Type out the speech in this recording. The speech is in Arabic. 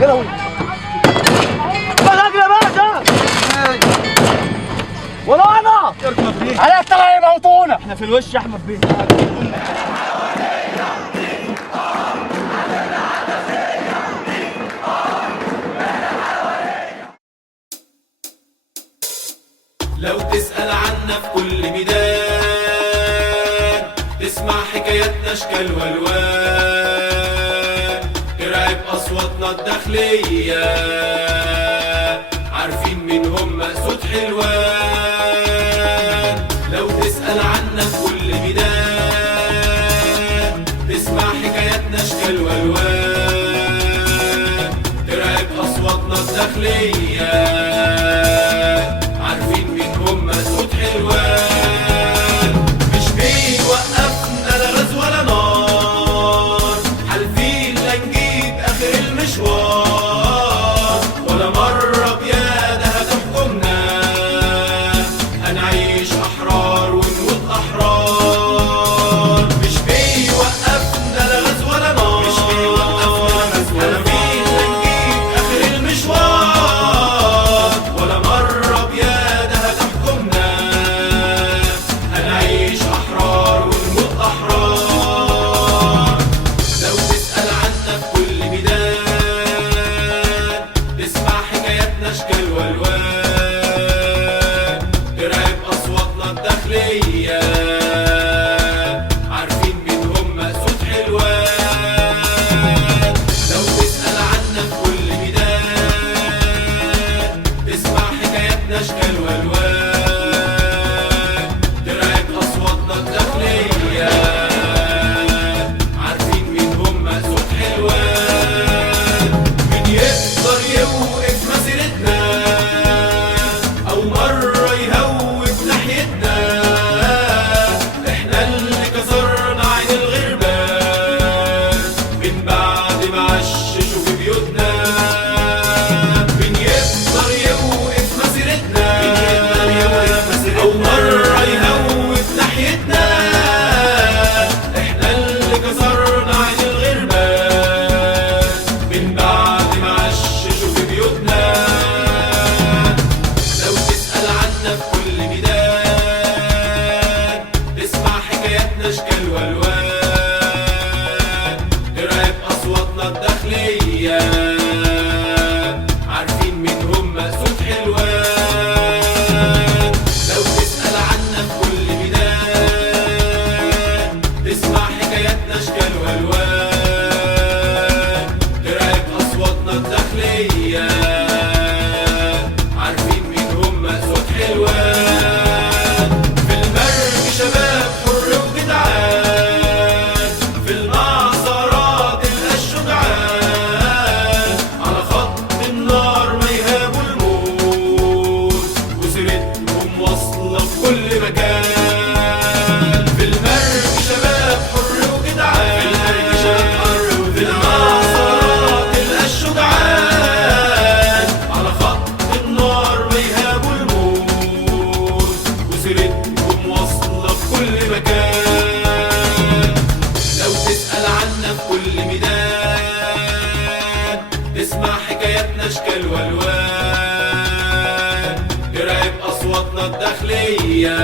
يا لهوي بلاك يا باشا ولا انا اركب بيه على الطلعه يموتونا احنا في الوش يا احمد بيه. لو تسأل عنا في كل ميدان تسمع حكاياتنا اشكال والوان ترعب اصواتنا الداخلية عارفين مين هم مقصود حلوان. لو تسأل عنا في كل ميدان تسمع حكاياتنا اشكال والوان ترعب اصواتنا الداخلية مش بيوقفنا لا غاز ولا نار حالفين لا نجيب اخر المشوار ولا مرة بيادة هتحكمنا هنعيش احرار ونموت احرار. مش بيوقفنا لا غاز ولا نار حالفين لا نجيب اخر المشوار ولا مرة بيادة هتحكمنا هنعيش أحرار ونموت أحرار. لو تسأل عنا في كل ميدان تسمع حكاياتنا أشكال والوان ترعب أصواتنا الداخلية عارفين مين هم مقصود حلوان. لو تسأل عنا في كل ميدان تسمع حكاياتنا أشكال والوان ترعب أصواتنا الداخلية عارفين مين هم مقصود حلوان. مين يقدر يوقف مسيرتنا أو مرة يهوب ناحيتنا إحنا اللي كسرنا عين الغربان من بعد ما عششوا في بيوتنا. مين يقدر يوقف مسيرتنا أو مرة يهوب ناحيتنا إحنا اللي كسرنا عين الغربان من بعد ما عششوا في بيوتنا. لو تسأل عنا في كل ميدان تسمع حكاياتنا أشكال والوان ترعب أصواتنا الداخلية عارفين مين هم مقصود حلوان. لو تسأل عنا في كل ميدان تسمع حكاياتنا أشكال والوان ترعب أصواتنا الداخلية عارفين مين هم مقصود حلوان. في المرج شباب حر وجدعان في المعصرات تلقى الشجعان على خط النار ما يهابوا الموت وسيرتهم واصلة في كل مكان. في المرج شباب حر وجدعان في المعصرات تلقى الشجعان على خط النار ما يهابوا الموت وسيرتهم واصلة في كل مكان. لو تسأل عنا في كل ميدان تسمع حكاياتنا أشكال والوان ترعب أصواتنا الداخلية